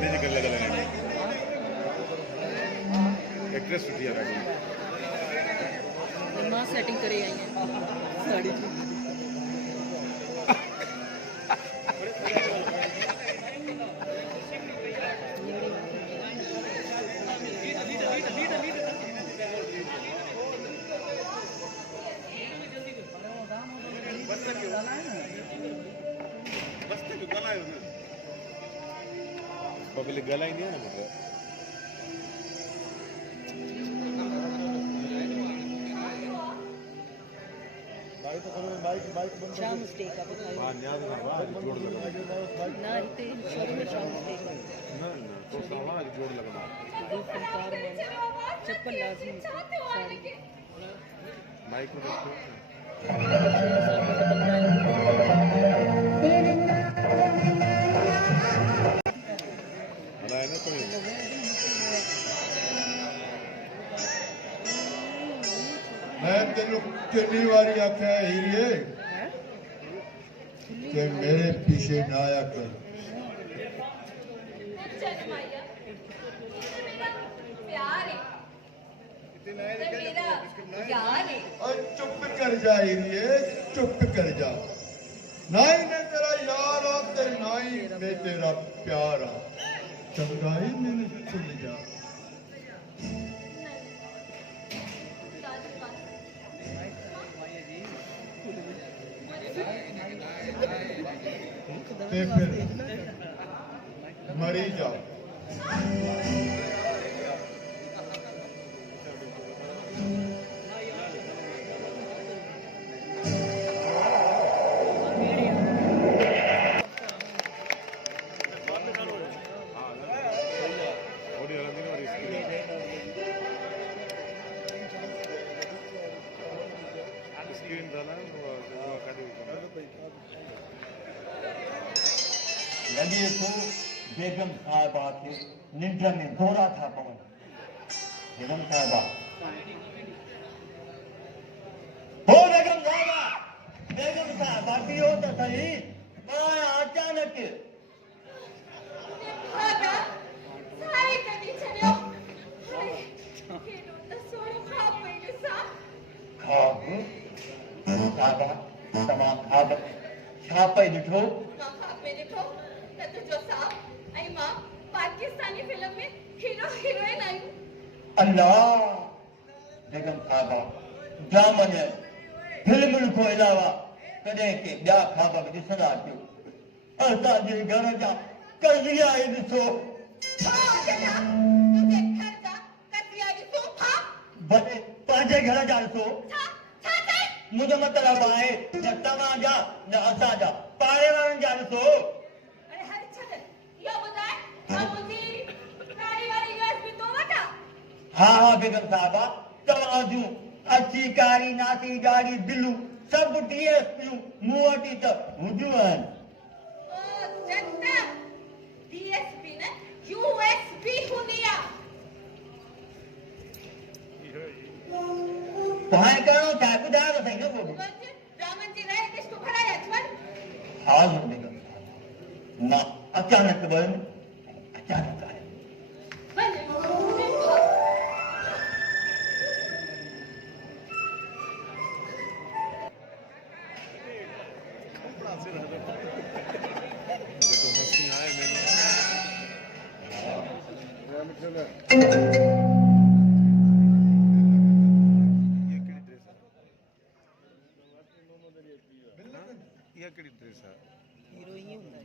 जी कर लगा लगा एक्ट्रेस उठी है गाड़ी मां सेटिंग करे आई है साड़ी पब्लिक गला ही नहीं है ना मतलब क्या मिस्टेक है बताइए हाँ न्याज ना वाह जोड़ लगा ना इतने शुरू में क्या मिस्टेक है ना तो साला जोड़ लगा जो फनकार में चप्पल लाजमी साड़ी माइक में रखो हला है ना तुम्हें मैं तेनू कितनी बारी आख्या हीरिए कि मेरे पीछे ना आया कर और चुप कर जा हीरिए चुप कर जा ना ही मैं तेरा यार आ ते ना ही मैं तेरा प्यार आ चंगाई मैंने सुन जा ते फिर मरी जा लगे तो बेगम साहबा के निंद्रा में दौरा था पवन बेगम साहबा हो बेगम साहबा की हो तो सही माया अचानक खाब साहबा तमाम खाब छापे दिठो पाकिस्तानी फिल्म में हीरो हीरोइन आई अल्लाह बेगम साहबा जामन फिल्म को अलावा कदे के ॿिया ख़्वाब बि ॾिसंदा अचो असांजे घर जा कर्ज़िया ई ॾिसो भले पंहिंजे घर जा ॾिसो मुंहिंजो मतिलबु आहे न तव्हांजा न असांजा पाड़े वारनि जा ॾिसो हाँ बेगम साहबा तव्हां जूं अची कारी नासी गाड़ी दिलू सब डीएसपी मूं वटि त हुजूं आहिनि डीएसपी ने यूएसबी हुनिया तव्हां करिणो छा आहे ॿुधायो त सही न पोइ रामन जी रहे किस को भरा अचवन हा बेगम साहबा ना अचानक बन अचानक आहे हीरो ही ਹੁੰਦਾ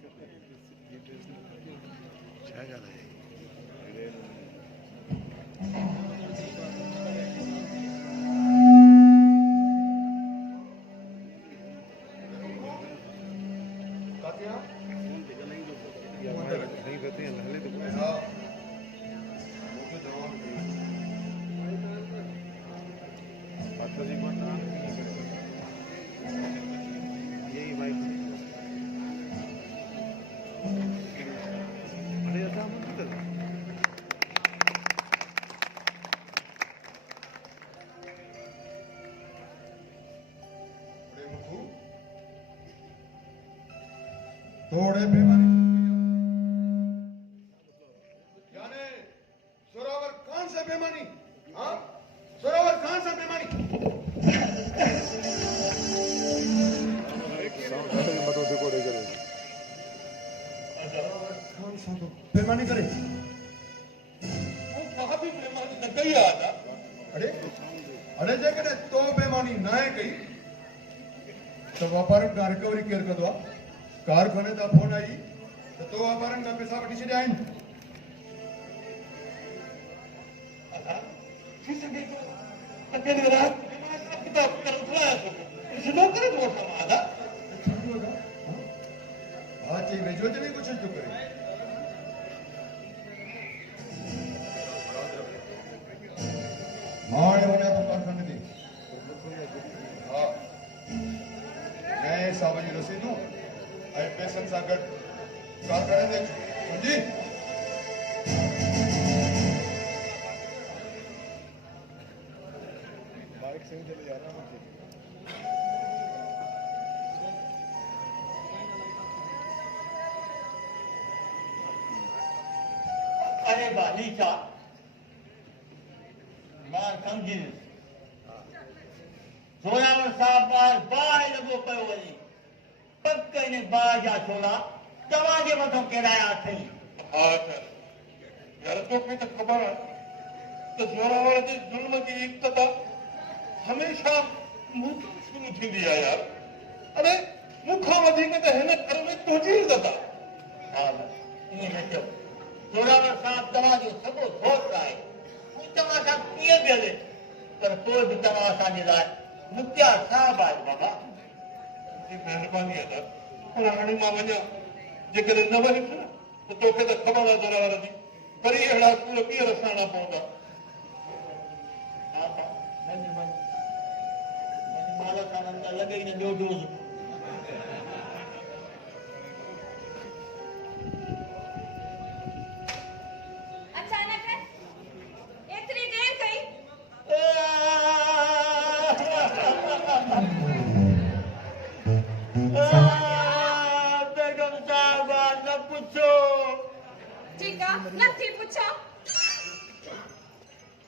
थोड़े बीमारी कौन सा तो बेईमानी करे काफी बेईमानी न कई आता अरे अरे जेकॾहिं तो बेईमानी न आहे कई तो वापारनि खां रिकवरी केरु कंदो आहे कारखाने तां फोन आई त तो वापारनि खां पैसा वठी छॾिया आहिनि थी सके तो कहीं रात किताब कर उठाया तो इसनो करे मोटा आधा आज ये वेझो च नहीं कुछ जो करे हाणे वञा थो कारखाने ते हा नए साहब जी रसीदूं ऐं पैसनि सां गॾु कारखाने ते सम्झी बाइक से चले जा रहा हूँ अरे बालीचा मां समझी जोरावर साहब बार लॻो पियो वञे पक इन बार जा छोला तव्हांजे मथां किराया अथई हाँ सर यार तो पे तो खबर है तो जोरावर जे जुल्म की इब्तदा हमेशा मुख शुरू थींदी आहे यार अरे मुखा वधीक त हिन घर में तुंहिंजी इज़त आहे हा ईअं न चओ जोरावर साहब तव्हांजो सॻो दोस्त आहे हू तव्हां सां कीअं बि हले पर पोइ बि तव्हां असांजे लाइ मुख्तियार साहब आहे बाबा जी महिरबानी आहे सर पर हाणे मां वञा जेकॾहिं न वञिस न त तोखे त ख़बर आहे जोरावर जी वरी अहिड़ा स्कूल कीअं रसाइणा पवंदा हा हा माल सां लॻे ई न ॿियो डोज़ अचानक एतिरी देर कई बेगम साहबा न पूछो ठीकु आहे नथी पुछां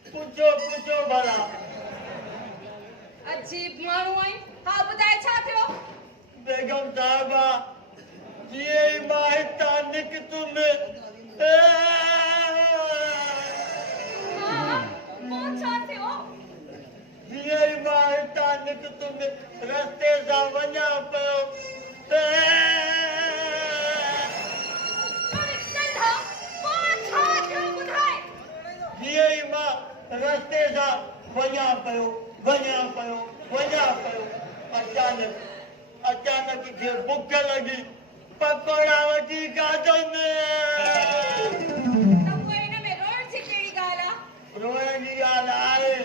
पूछो पूछो भला अजीब माण्हू आहीं हा ॿुधाए छा थियो बेगम साहबा जीअं ई मां हितां निकितुमि हा पोइ छा थियो जीअं ई मां हितां निकितुमि रस्ते सां वञा पियो हाणे नंढा पोइ छा थियो ॿुधाए जीअं ई मां रस्ते सां वञा पियो अचानक खे बुख लॻी पकोड़ा वठी खाधमि त पोइ हिन में रोइण जी कहिड़ी ॻाल्हि आहे रोइण जी ॻाल्हि आहे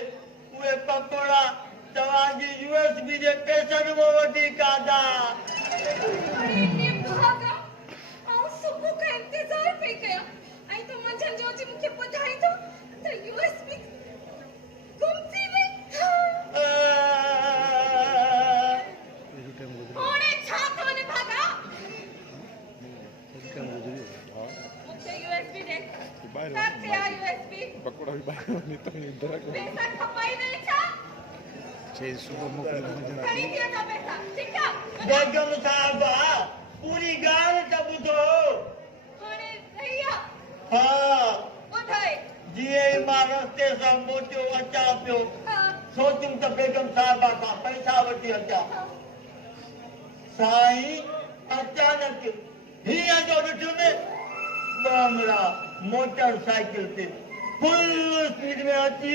उहे पकोड़ा तव्हांजी USB जे पैसनि मां वठी खाधा अरे निभागा आउं सुबुह खां इंतज़ार पई कयां ऐं तूं मंझंदि जो अची मूंखे ॿुधाई थो त USB गुम थी वई हाणे छा थियो निभागा मूंखे USB ॾे किथे आहे USB पकोड़ा भी बाहर नहीं तो इधर को पैसा खपाई न छा छह सुबह मोकल खणी थी अचां पैसा ठीकु आहे बेगम साहबा पूरी ॻाल्हि त ॿुधो हाणे सही आहे हा ॿुधाए जीअं ई मां रस्ते सां मोटियो अचां पियो हा सोचुमि त बेगम साहबा खां पैसा वठी अचां साईं अचानक हीअं जो ॾिठुमि ॿामड़ा मोटरसाइकिल ते फुल स्पीड में अची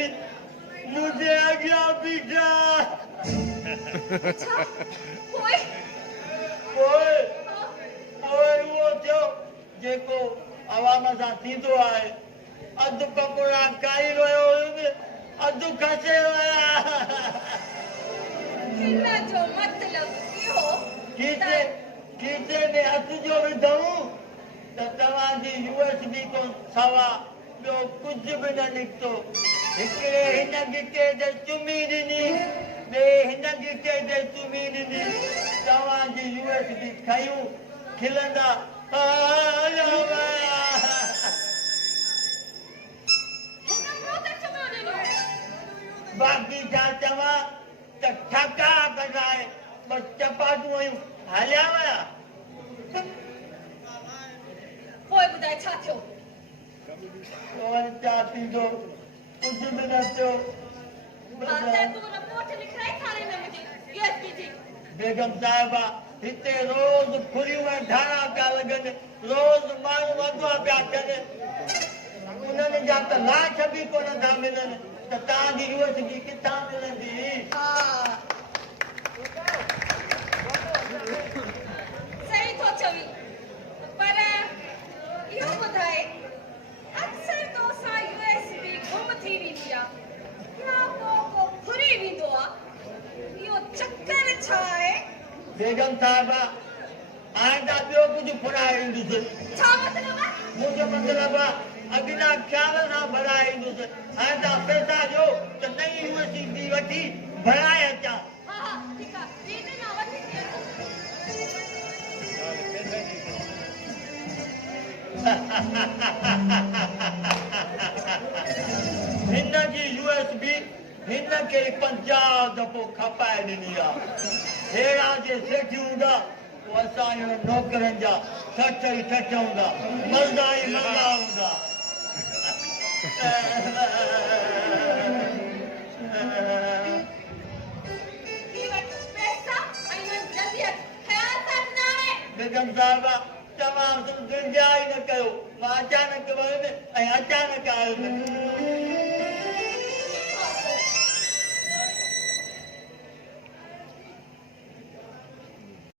मुंहिंजे अॻियां बीठा अच्छा पोइ पोइ उहो थियो जेको आवाम सां थींदो आहे अधु पकोड़ा खाई वियो हुयुमि अधु खसे विया हिन जो मतिलब इहो खीसे में हथ जो विधऊं त तव्हांजी USB खां सवा ॿियो कुझु बि न निकितो हिकिड़े हिन गिटे ते चुमी ॾिनी ॿिए हिन गिटे ते चुमी ॾिनी तव्हांजी USB खयूं खिलंदा हलो विया हिन मूं त चङो ॾिनो बाक़ी छा चवां त ठका कढाए ॿ चपाटूं हुयूं हलिया विया लाइ छा थियो और चाहती तो कुछ भी न थियो हा त तूं रिपोर्ट लिखाए थाने में मुंहिंजी यूएसपी जी बेगम साहिबा हिते रोज खुरियूं ऐं ढाणा पिया लॻनि रोज माण्हू अॻुवां पिया थियनि उन्हनि जा त लाश बि कोन था मिलनि त तव्हांजी यूएसपी किथां मिलंदी हा सही थो चवीं पर इहो ॿुधाए अक्सर तो सां यूएसपी गुम थी वेंदी आहे या को फुरी वेंदो आहे इहो चक्कर छा आहे बेगम साहिबा आइंदा ॿियो कुझु फुराए ईंदुसि छा मतिलबु आहे मुंहिंजो मतिलबु आहे अॻियां ख़्याल सां भराए ईंदुसि आइंदा पैसा ॾियो त नई यूएसपी वठी भराए अचां हा हा ठीकु आहे ॾींदे न वठी हिन जी यूएसबी हिन खे 50 दफ़ो खपाए ॾिनी आहे हेड़ा जे सेठ हूंदा पोइ असांजो नौकरनि जा ठठ ई ठठ हूंदा मर्दा ई मर्दा हूंदा पैसा ऐं जल्दी ख़्याल सां न आहे बेगम साहिबा तव्हां गुंजाइश न कयो मां अचानक वयुमि ऐं अचानक आयुमि